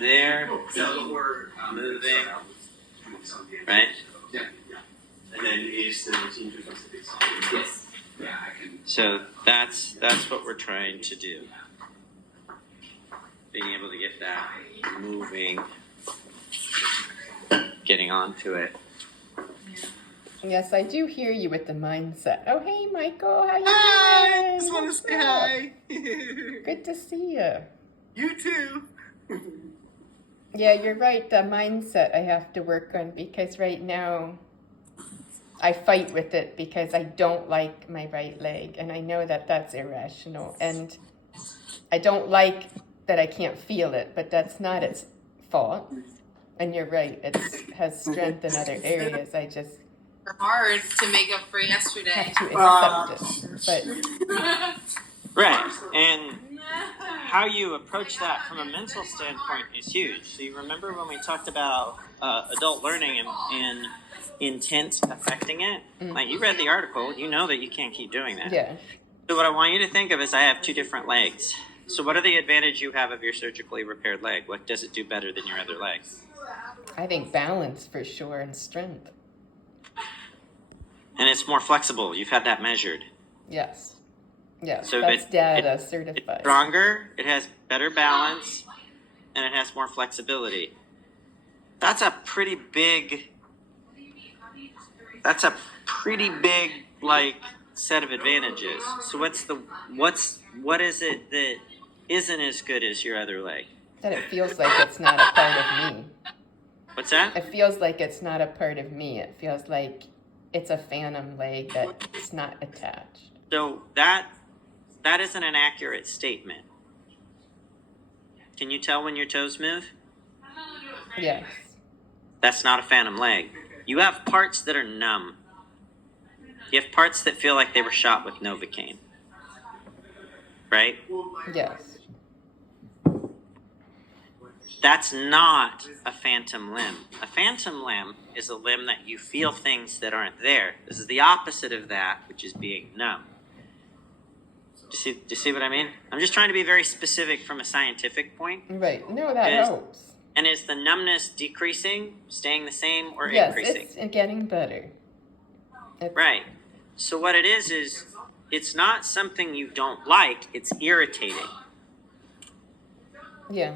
there, moving, right? And then is the routine to Yes. Yeah, I can. So that's what we're trying to do. Being able to get that moving, getting onto it. Yes, I do hear you with the mindset. Oh, hey, Michael, how you Hi! doing? Just want to What's say up? hi. Good to see you. You too. Yeah, you're right. The mindset I have to work on because right now I fight with it because I don't like my right leg, and I know that that's irrational, and I don't like that I can't feel it, but that's not its fault. And you're right, it has strength in other areas. I just hard to make up for yesterday. have to accept it. Right, and how you approach that from a mental standpoint is huge. So you remember when we talked about adult learning and intent affecting it? Like, you read the article, you know that you can't keep doing that. Yeah. So what I want you to think of is I have two different legs. So what are the advantage you have of your surgically repaired leg? What does it do better than your other leg? I think balance for sure and strength. And it's more flexible. You've had that measured. Yes. Yes, So that's data it's certified. stronger, it has better balance, and it has more flexibility. That's a pretty big like set of advantages. So what is it that isn't as good as your other leg? That it feels like it's not a part of me. What's that? It feels like it's not a part of me. It feels like it's a phantom leg that's not attached. So that isn't an accurate statement. Can you tell when your toes move? Yes. That's not a phantom leg. You have parts that are numb. You have parts that feel like they were shot with Novocaine. Right? Yes. That's not a phantom limb. A phantom limb is a limb that you feel things that aren't there. This is the opposite of that, which is being numb. Do you see what I mean? I'm just trying to be very specific from a scientific point. Right. No, that helps. And is the numbness decreasing, staying the same, or yes, increasing? It's getting better. Right. So what it is it's not something you don't like, it's irritating. Yeah.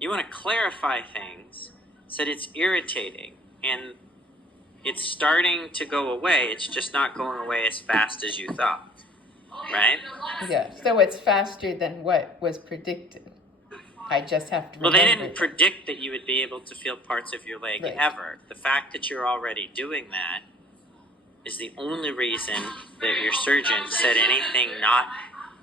You want to clarify things so that it's irritating and it's starting to go away. It's just not going away as fast as you thought. Right? Yeah. So it's faster than what was predicted. I just have to remember. Well, they didn't predict that you would be able to feel parts of your leg ever. The fact that you're already doing that is the only reason that your surgeon said anything not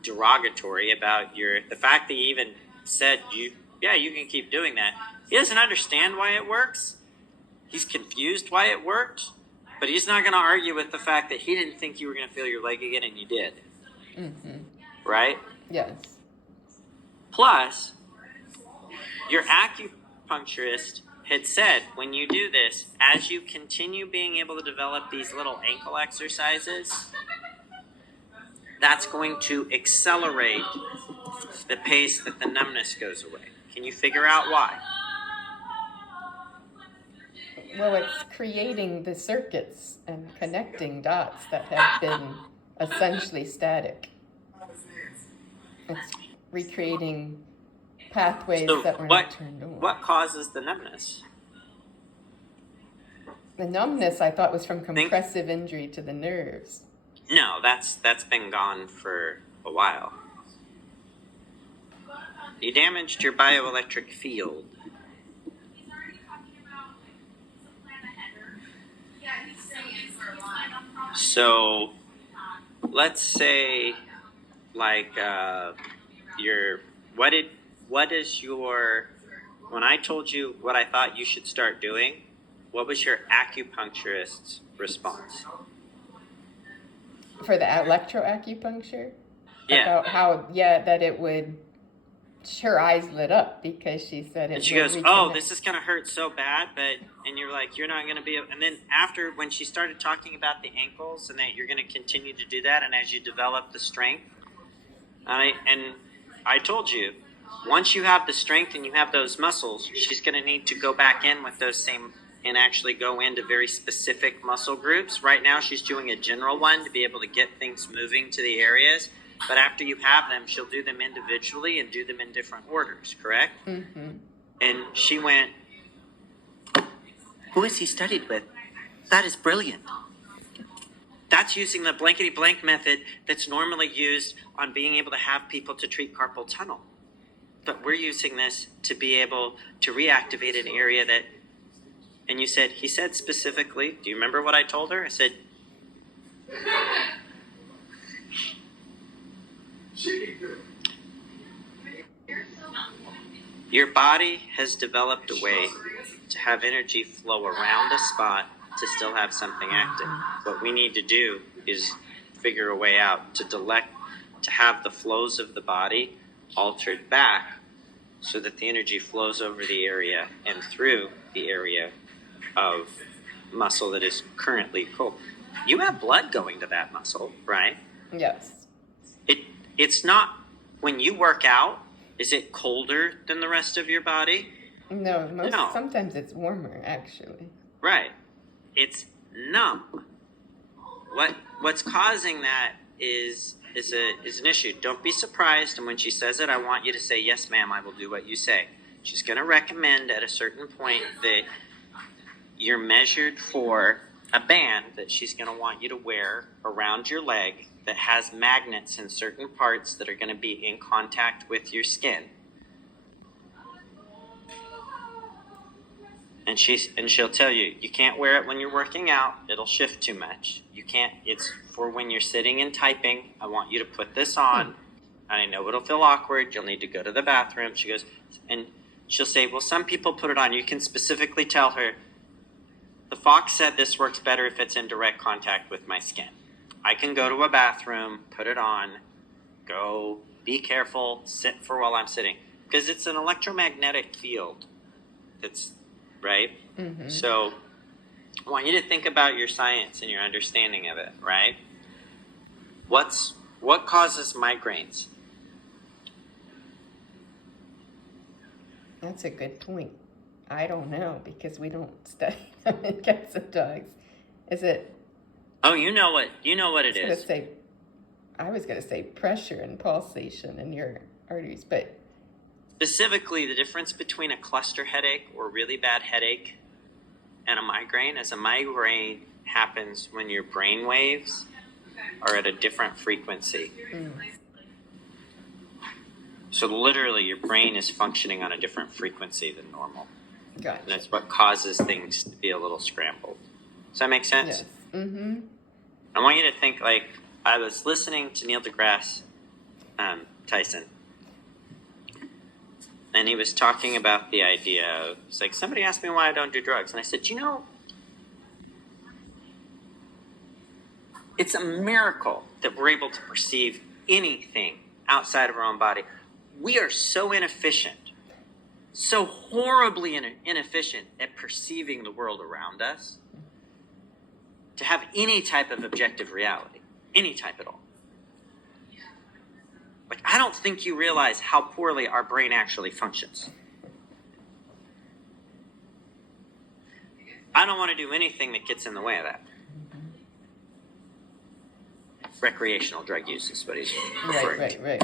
derogatory about the fact that he even said you can keep doing that. He doesn't understand why it works. He's confused why it worked, but he's not going to argue with the fact that he didn't think you were going to feel your leg again and you did. Mm-hmm. Right? Yes. Plus, your acupuncturist had said when you do this, as you continue being able to develop these little ankle exercises, that's going to accelerate the pace that the numbness goes away. Can you figure out why? Well, it's creating the circuits and connecting dots that have been essentially static. It's recreating pathways that were not turned on. What causes the numbness? The numbness, I thought, was from compressive injury to the nerves. No, that's been gone for a while. You damaged your bioelectric field. So, let's say, like, when I told you what I thought you should start doing, what was your acupuncturist's response? For the electroacupuncture? Yeah. About how, that it would, her eyes lit up because she said it. And she goes, "Oh, this is going to hurt so bad," and you're like, "You're not going to be able," and then after, when she started talking about the ankles and that you're going to continue to do that, and as you develop the strength, I told you, once you have the strength and you have those muscles, she's going to need to go back in with those same and actually go into very specific muscle groups. Right now, she's doing a general one to be able to get things moving to the areas. But after you have them, she'll do them individually and do them in different orders, correct? Mm-hmm. And she went, who has he studied with? That is brilliant. That's using the blankety blank method that's normally used on being able to have people to treat carpal tunnel. But we're using this to be able to reactivate an area that, and you said, he said specifically, do you remember what I told her? I said, your body has developed a way to have energy flow around a spot to still have something active. What we need to do is figure a way out to have the flows of the body altered back so that the energy flows over the area and through the area of muscle that is currently cold. You have blood going to that muscle, right? Yes. It's not, when you work out, is it colder than the rest of your body? No, No. Sometimes it's warmer, actually. Right. It's numb. What's causing that is an issue. Don't be surprised, and when she says it, I want you to say, yes, ma'am, I will do what you say. She's going to recommend at a certain point that you're measured for a band that she's going to want you to wear around your leg that has magnets in certain parts that are going to be in contact with your skin. And she'll tell you, you can't wear it when you're working out. It'll shift too much. You can't, it's for when you're sitting and typing. I want you to put this on. I know it'll feel awkward. You'll need to go to the bathroom. She goes, and she'll say, well, some people put it on. You can specifically tell her, the Fox said this works better if it's in direct contact with my skin. I can go to a bathroom, put it on, go, be careful, sit for while I'm sitting. Because it's an electromagnetic field that's, right? Mm-hmm. So I want you to think about your science and your understanding of it, right? What causes migraines? That's a good point. I don't know because we don't study them in cats and dogs. Is it? Oh, you know what it is. I was gonna say pressure and pulsation in your arteries, but Specifically, the difference between a cluster headache or really bad headache and a migraine is a migraine happens when your brain waves are at a different frequency. So literally, your brain is functioning on a different frequency than normal. gotcha. And that's what causes things to be a little scrambled. Does that make sense? Yes. Mm-hmm. I want you to think like I was listening to Neil deGrasse Tyson, and he was talking about the idea of, it's like, somebody asked me why I don't do drugs, and I said, you know, it's a miracle that we're able to perceive anything outside of our own body. We are so inefficient, so horribly inefficient at perceiving the world around us to have any type of objective reality, any type at all. Like, I don't think you realize how poorly our brain actually functions. I don't want to do anything that gets in the way of that. Recreational drug use is what he's referring to. Right.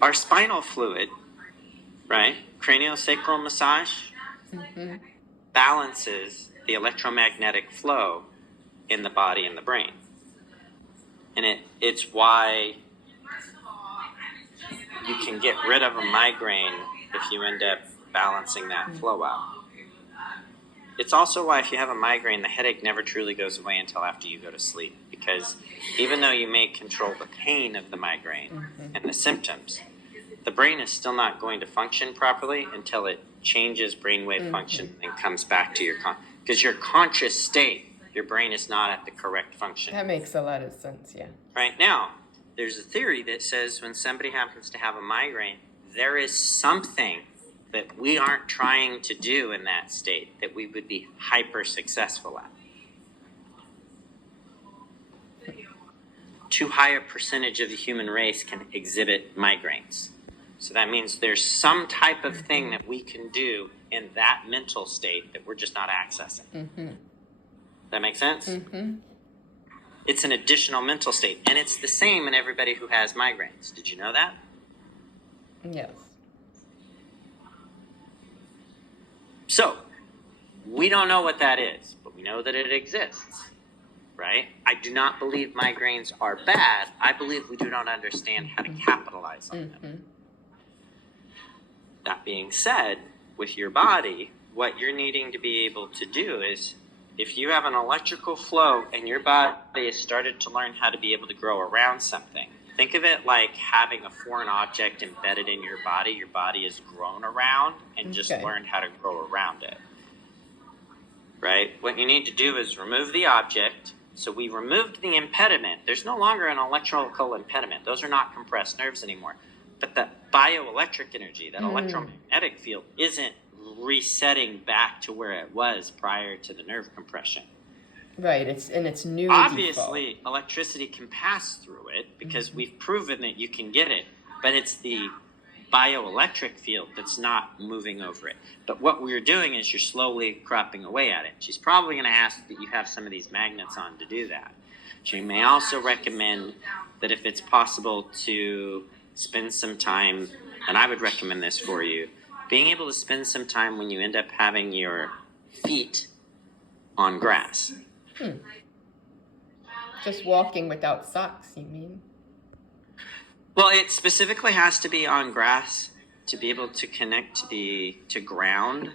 Our spinal fluid, right, craniosacral massage, Mm-hmm. balances the electromagnetic flow in the body and the brain. And it's why you can get rid of a migraine if you end up balancing that flow out. It's also why if you have a migraine, the headache never truly goes away until after you go to sleep. Because even though you may control the pain of the migraine and the symptoms, the brain is still not going to function properly until it changes brainwave function and comes back to your because your conscious state, your brain is not at the correct function. That makes a lot of sense, yeah. Right now, there's a theory that says when somebody happens to have a migraine, there is something that we aren't trying to do in that state that we would be hyper successful at. too high a percentage of the human race can exhibit migraines. So that means there's some type of thing that we can do in that mental state that we're just not accessing. That make sense? It's an additional mental state, and it's the same in everybody who has migraines. Did you know that? Yes. So, we don't know what that is, but we know that it exists, right? I do not believe migraines are bad. I believe we do not understand how to capitalize on them. That being said, with your body, what you're needing to be able to do is, if you have an electrical flow and your body has started to learn how to be able to grow around something, think of it like having a foreign object embedded in your body. Your body has grown around and just learned how to grow around it. Right? What you need to do is remove the object. So we removed the impediment. There's no longer an electrical impediment. Those are not compressed nerves anymore. But the bioelectric energy, that electromagnetic field, isn't resetting back to where it was prior to the nerve compression. Right, it's new. Obviously, default. electricity can pass through it because we've proven that you can get it, but it's the bioelectric field that's not moving over it. But what we're doing is you're slowly cropping away at it. She's probably going to ask that you have some of these magnets on to do that. She may also recommend that if it's possible to spend some time, and I would recommend this for you, being able to spend some time when you end up having your feet on grass. Just walking without socks, you mean? Well, it specifically has to be on grass to be able to connect to ground.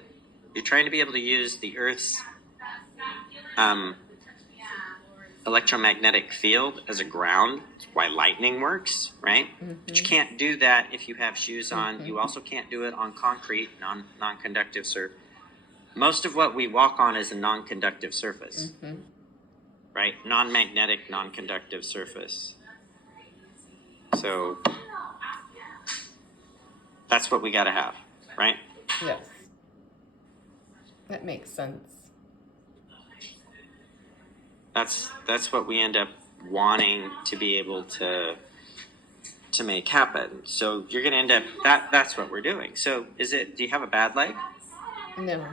You're trying to be able to use the Earth's electromagnetic field as a ground. That's why lightning works, right? But you can't do that if you have shoes on. You also can't do it on concrete, non-conductive surface. Most of what we walk on is a non-conductive surface, right? Non-magnetic, non-conductive surface. So that's what we got to have, right? Yes. That makes sense. That's what we end up wanting to be able to make happen. So you're going to end up that's what we're doing. So do you have a bad leg? No.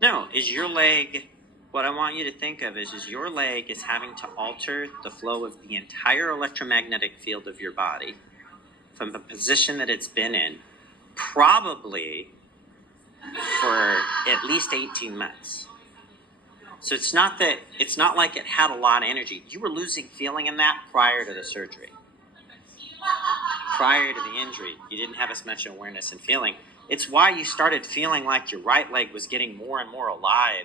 No, is your leg, what I want you to think of is your leg is having to alter the flow of the entire electromagnetic field of your body from the position that it's been in, probably for at least 18 months. So it's not like it had a lot of energy. You were losing feeling in that prior to the surgery. Prior to the injury, you didn't have as much awareness and feeling. It's why you started feeling like your right leg was getting more and more alive.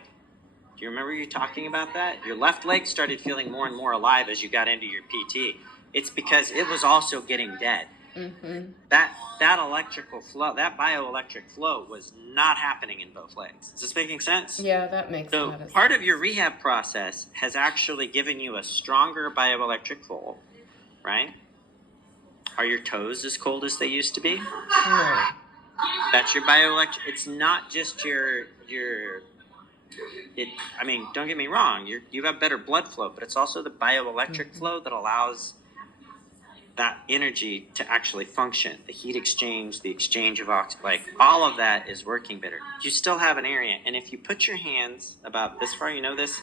Do you remember you talking about that? Your left leg started feeling more and more alive as you got into your PT. It's because it was also getting dead. That electrical flow, that bioelectric flow was not happening in both legs. Is this making sense? Yeah, that makes So sense. part of your rehab process has actually given you a stronger bioelectric flow, right? Are your toes as cold as they used to be? No. That's your bioelectric. It's not just I mean, don't get me wrong. You have better blood flow, but it's also the bioelectric flow that allows that energy to actually function. The heat exchange, the exchange of oxygen, like all of that is working better. You still have an area, and if you put your hands about this far, you know this.